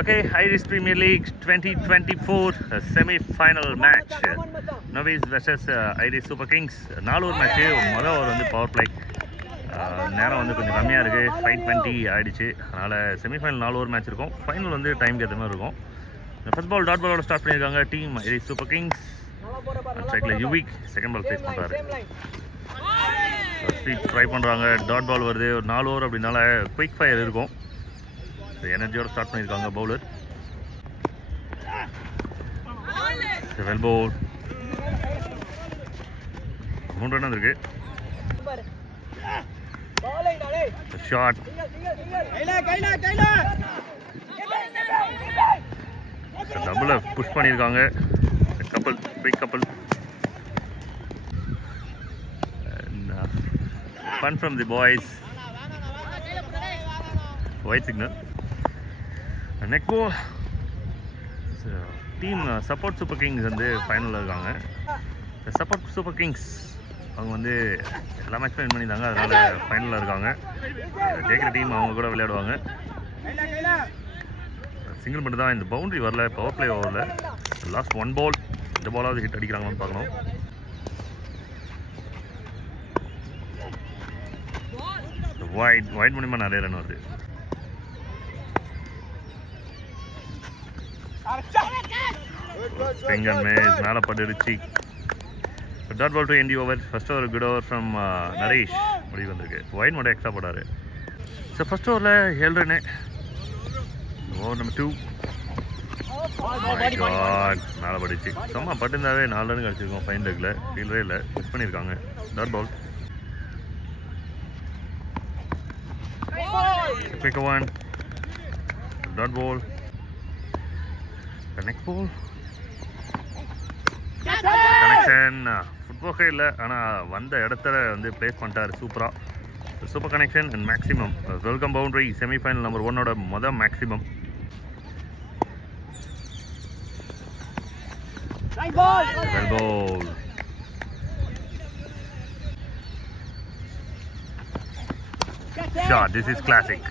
Okay, Irish Premier League 2024 semi-final match. Novice versus Irish Super Kings. 4 over match. முதல் over வந்து power play. நேரம் வந்து கொஞ்சம் கம்மியாக இருக்குது. 5:20 ஆயிடுச்சு. அதனால் செமிஃபைனல் 4 ஓவர் மேட்ச் இருக்கும். ஃபைனல் வந்து டைம்க்கு ஏற்ற மாதிரி இருக்கும். ஃபர்ஸ்ட் பால் டாட் பாலோட ஸ்டார்ட் பண்ணியிருக்காங்க டீம் Irish Super Kings. சைக்கில் யூவிக் செகண்ட் பால் ஃபேஸ் பண்ணுறாரு. ஸ்பீட் ட்ரை பண்ணுறாங்க. டாட் பால் வருது. ஒரு 4 ஓவர் அப்படின்னால குயிக் ஃபயர் இருக்கும். எனர்ஜியோட ஸ்டார்ட் பண்ணியிருக்காங்க பவுலர். Well bowl. 3 ரன் வந்திருக்கு. ஷாட். டபுளை புஷ் பண்ணியிருக்காங்க. கப்பல் பிக் கப்பல். Fun from the boys. White signal. Next ball. Team Support Super Kings வந்து ஃபைனலில் இருக்காங்க. Support Super Kings அவங்க வந்து எல்லா மேட்ச்மே வின் பண்ணியிருந்தாங்க. அதனால் ஃபைனலில் இருக்காங்க. ஜெயிக்கிற டீம் அவங்க கூட விளையாடுவாங்க. சிங்கிள் மட்டும் தான். இந்த பவுண்டரி வரல. பவர் பிளே ஓவரில் லாஸ்ட் 1 பால். இந்த பாலாவது ஹிட் அடிக்கிறாங்கன்னு பார்க்கணும். வைட் மூலியமாக நிறைய ரன் வருது. Finger miss, மேலே பட்டுடுச்சு. Dot ball to end over. First over good over from Naresh முடிவு வந்திருக்கு. வைட் மட்டும் எக்ஸ்ட்ரா போட்டார். ஸோ ஃபர்ஸ்ட் ஓவரில் 7 ரன்னு. Over number 2. மேலே பட்டுச்சு. சும்மா பட்டுருந்தாவே 4 ரன் கிடச்சிருக்கோம். ஃபைன் லெக்கில் ஃபீல்டரே இல்லை. மிஸ் பண்ணியிருக்காங்க. Dot ball. Pick a one. Dot ball. The next ball. Connection. Footwork இல்லை. ஆனால் வந்த இடத்துல வந்து பிளேஸ் பண்ணிட்டார் சூப்பராக. Super connection and maximum. Welcome boundary. Semifinal number 1ஓட மொதல் maximum. Well ball. Shot. This is classic.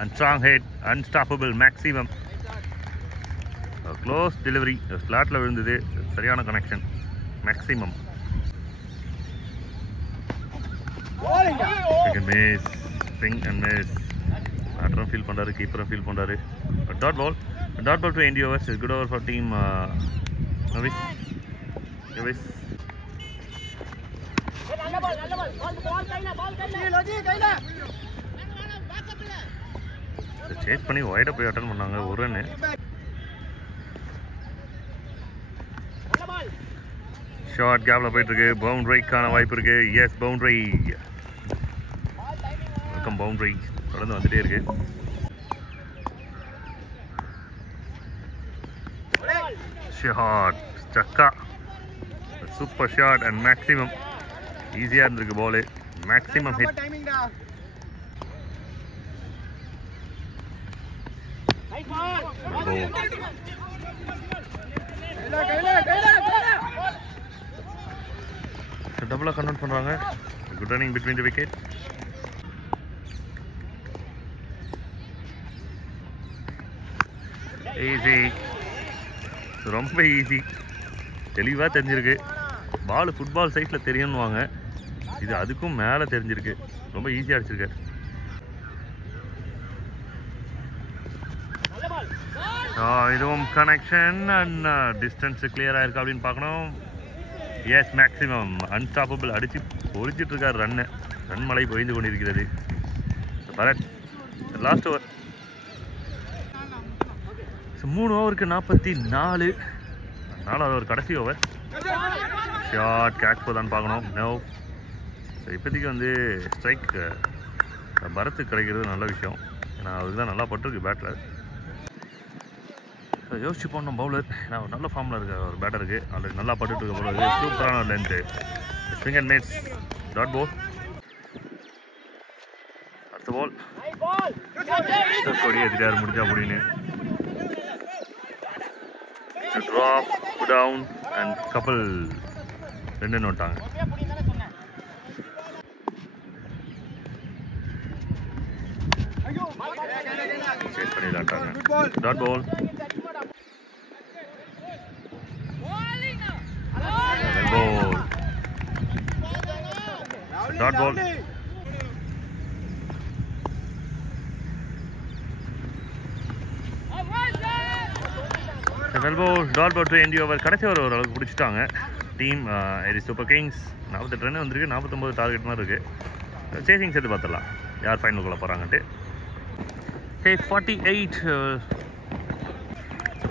And strong hit. Unstoppable. Maximum. Close delivery. Flatla விழுந்தது. சரியான connection. Maximum. Second miss. Swing and miss. Batterum feel பண்றாரு. keeper feel பண்றாரு. Dot ball. Dot ball to end overs. Good over for team Novice. Chase பண்ணி வைட போய் attend பண்ணாங்க. ஒரு run. Short கேப்ல போயிட்டு இருக்கு. பவுண்டரிக்கான வாய்ப்பு இருக்கு. S boundary. வெல்கம் பவுண்டரி தொடர்ந்து வந்துட்டே இருக்கு. ஷாட் சக்கா. Super shot and maximum. ஈஸியாக இருந்திருக்கு பாலு. Maximum hit. டபுளாக கன்வெர்ட் பண்ணுறாங்க. Good running between the wicket. Easy. ரொம்ப ஈஸி. தெளிவாக தெரிஞ்சிருக்கு. பால் ஃபுட்பால் சைஸில் தெரியும்னுவாங்க. இது அதுக்கும் மேலே தெரிஞ்சிருக்கு. ரொம்ப ஈஸியாக அடிச்சிருக்காரு. இதுவும் கனெக்ஷன் அண்ட் டிஸ்டன்ஸு கிளியராக இருக்கா அப்படின்னு பார்க்கணும். Yes maximum. அன்ஸ்டாப்பபிள். அடித்து பொறிச்சிட்டு இருக்கார். ரன் மழை பொழிந்து கொண்டிருக்கிறது. Bharat last over. 3 ஓவருக்கு 44. 4வது ஓவர் கடைசி ஓவர். ஷார்ட் கேட்ச் போதான்னு பார்க்கணும். நோ. இப்போதைக்கு வந்து ஸ்ட்ரைக் பரத்துக்கு கிடைக்கிறது நல்ல விஷயம். ஏன்னா அதுக்கு தான் நல்லா பட்டிருக்கு பேட்டில். யோசிச்சு போடணும் பவுலர். ஏன்னா ஒரு நல்ல ஃபார்மில் இருக்க ஒரு பேட்டருக்கு. ஆல்ரெடி நல்லா பட்டுட்டு இருக்க பவுலர். சூப்பரான length. Swing and miss. Dot ball. அடுத்த பால் கொடி ஏற்றிட்டார் முடிஞ்சா அப்படின்னு. ட்ராப் டவுன் அண்ட் கப்பல் 2 நோட்டாங்க. சேஸ் விளையாண்டாங்க. Dot ball. Dot ball. வெல்போ dot ball to end over. கடைசி ஓரளவுக்கு பிடிச்சிட்டாங்க டீம் ஏரி சூப்பர் கிங்ஸ். 48 ரன் வந்திருக்கு, 49 டார்கெட் மாதிரி இருக்குது. சேசிங் சேர்த்து பார்த்துடலாம் யார் ஃபைனலுக்குள்ளே போகிறாங்கன்ட்டு.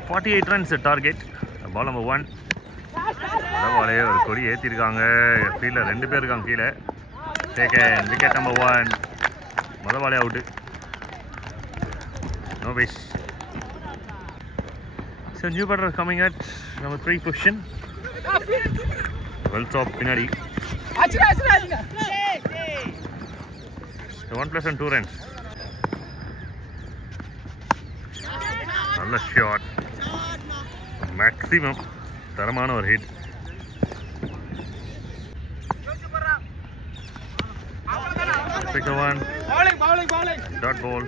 48 ரன்ஸ் டார்கெட். Ball number 1. பாலே ஒரு கொடி ஏற்றிருக்காங்க. ஃபீல்டில் 2 பேர் இருக்காங்க கீழே. Second wicket number 1. பாலே out. No wish. So new batter coming at number 3 position. Well top pinadi. So 1 plus and 2 runs. Nalla shot. Maximum. Taramana or hit. Second one. Bowling. Dot ball.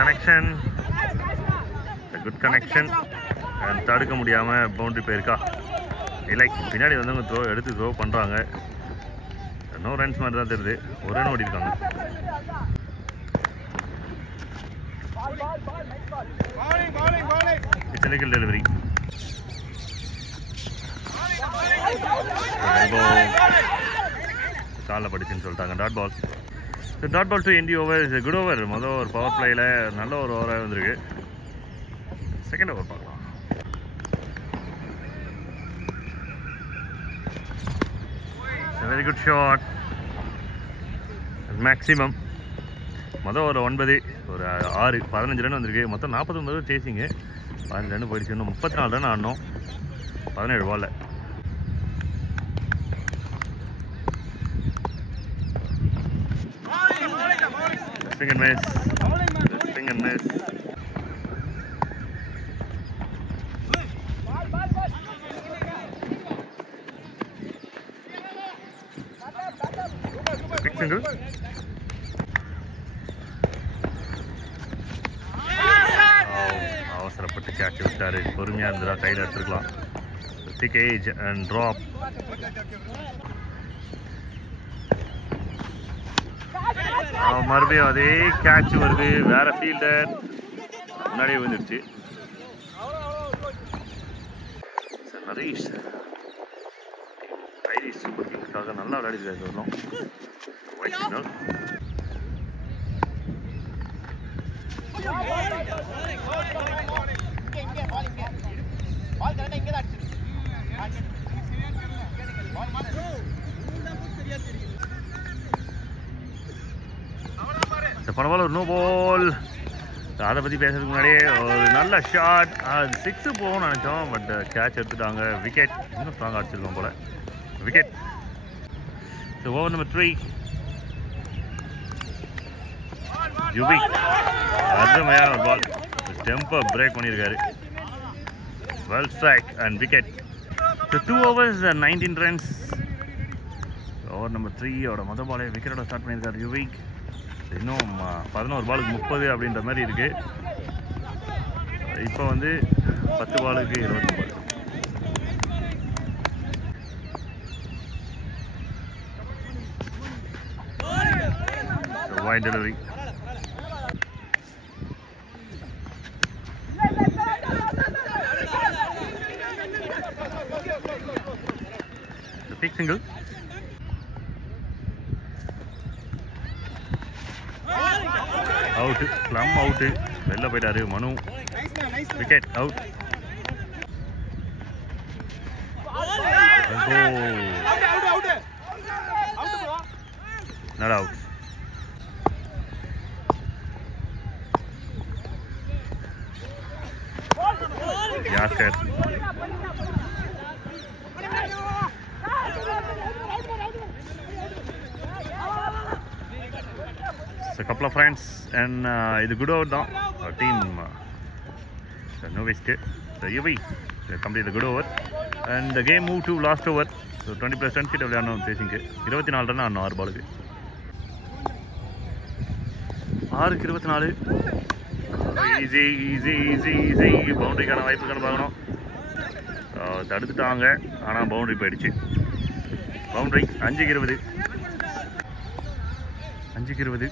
Connection, a good connection, and தடுக்க முடியாம boundary போயிருக்கா. Like பின்னாடி வந்து throw எடுத்து throw பண்றாங்க. No runs மாதிரி தான் தெரியுது. ஒரு ரன் ஓடி இருக்காங்க. It's delivery. காலில் படிச்சுன்னு சொல்லிட்டாங்க. Dot ball. The dot ball to end the over is a good over. மொதல் ஒரு பவர் பிளேயில் நல்ல ஒரு ஓவராக வந்திருக்கு. செகண்ட் ஓவர் பார்க்கலாம். Very good shot. மேக்ஸிமம் மொதல் ஒரு 9, ஒரு 6, 15 ரன் வந்திருக்கு. மொத்தம் 49 சேசிங்கு. 15 ரன் போயிடுச்சு. இன்னும் 34 ரன் ஆடணும் 17 பாலில். Swing and miss. Swing and miss. Big single. அவசரப்பட்டு கேட்ச் விட்டாரு. பொறுமையாக இருந்ததா கையில் எடுத்துருக்கலாம். திக் ஏஜ் அண்ட் ட்ராப். மறுபடியும் அதே கேட்ச் வருது. வேற ஃபீல்டர் முன்னாடியே வந்துடுச்சு. நரேஷ் ஐரிஷ் சூப்பர் கிங்ஸ்க்காக நல்லா விளையாடிருக்காரு. வரணும் ஒயிட் சிக்னல். பரவாயில்ல ஒரு நோ பால். அதை பற்றி பேசுறதுக்கு முன்னாடியே ஒரு நல்ல ஷாட். 6 போகும்னு நினச்சோம். பட் கேட்ச் எடுத்துட்டாங்க. விக்கெட். இன்னும் ஸ்ட்ராங்காக அடிச்சிருக்கோம் போல். Wicket. So over number 3. Yuvi அருமையான ஒரு பால். டெம்போ பிரேக் பண்ணியிருக்காரு. Well strike and wicket. So 2 overs 19 runs. Over number 3 மொதல் பாலே விக்கெட்டோட ஸ்டார்ட் பண்ணியிருக்காரு யுவிக். இன்னும் 11 பாலுக்கு 30 அப்படின்ற மாதிரி இருக்குது. இப்போ வந்து 10 பாலுக்கு 29. Wide delivery. The big single. Out. Plum out. Vella poidaru Manu. Wicket out. Not out. Yasker. A couple of runs and it's a good over down. Team Novice the UV complete the good over and the game moved to last over. So 20% hit avlayana chasing 24 run on 6 ball. 6க்கு 24. Easy easy easy easy. பவுண்டரிக்கான வாய்ப்புக்கான பார்க்கணும். தடுத்துட்டாங்க, ஆனால் boundary போயிடுச்சு. Boundary 5க்கு 20. 5க்கு 20.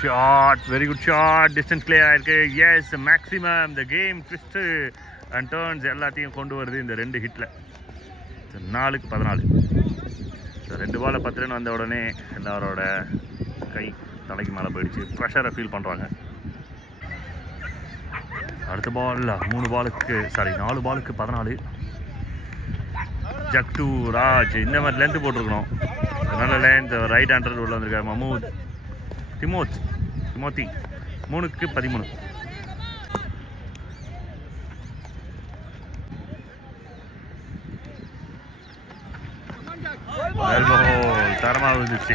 Shot, very good shot. Distance clear ஆயிருக்கு. Yes, maximum the game twist and turns எல்லாத்தையும் கொண்டு வருது இந்த 2 ஹிட்டில். 4க்கு 14. 2 பால் 10 ரன் வந்த உடனே எல்லாரோட கை தலைக்கு மேலே போயிடுச்சு. ப்ரெஷரை ஃபீல் பண்ணுறாங்க. அடுத்த பால் 4 பாலுக்கு 14. ஜக்டு ராஜ் இந்த மாதிரி லென்த்து போட்டிருக்கணும். நல்ல லென்த். ரைட் ஹேண்டர் உள்ள வந்திருக்காரு மமூத் திமோத்தி. 3க்கு 13. தரமாக விழுந்துச்சு.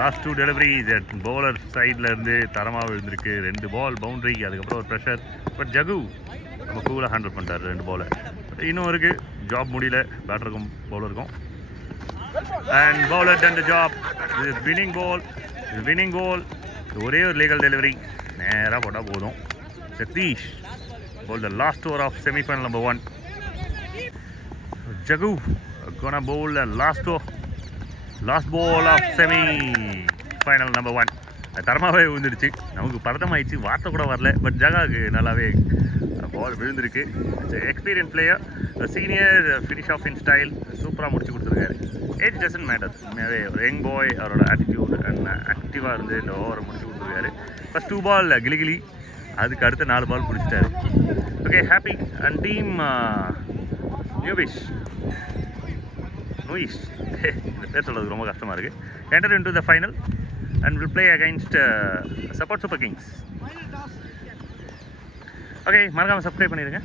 லாஸ்ட் 2 டெலிவரிஸ் பவுலர் சைடில் இருந்து தரமாக விழுந்திருக்கு. 2 பால் பவுண்டரி, அதுக்கப்புறம் ஒரு ப்ரெஷர். பட் ஜகு நம்ம கூலாக ஹேண்டில் பண்ணிட்டார் 2 பாலை. இன்னும் இருக்குது, ஜாப் முடியல பேட்டருக்கும் பவுலருக்கும். And bowler done the job. இது வின்னிங் கோல். ஒரே ஒரு லீகல் டெலிவரி நேராக போட்டால் போதும். Satish bowl the last over of semi-final number 1. Jagu gonna bowl the last ball of semi-final number 1. தரமாகவே விழுந்துருச்சு. நமக்கு பதட்டமாயிடுச்சு, வார்த்தை கூட வரல. பட் ஜகாவுக்கு நல்லாவே பால் விழுந்திருக்கு. Experience player, senior, finish off in style சூப்பராக முடிச்சு கொடுத்துருக்காரு. Age doesn't matter. உண்மையாகவே ஒரு யங் பாய், அவரோட ஆட்டிடியூட் அண்ட் ஆக்டிவாக இருந்து இந்த ஓவரை முடிச்சு கொடுத்துருக்காரு. ஃபஸ்ட் 2 பால் கிளிகிளி, அதுக்கு அடுத்து 4 பால் பிடிச்சிட்டாரு. ஓகே, ஹாப்பி அண்ட் டீம் நியூவிஷ் இந்த பேர் சொல்கிறதுக்கு ரொம்ப கஷ்டமாக இருக்குது. Enter into the final and will play against Support Super Kings. Okay, மறக்காம சப்ஸ்கிரைப் பண்ணிடுங்க.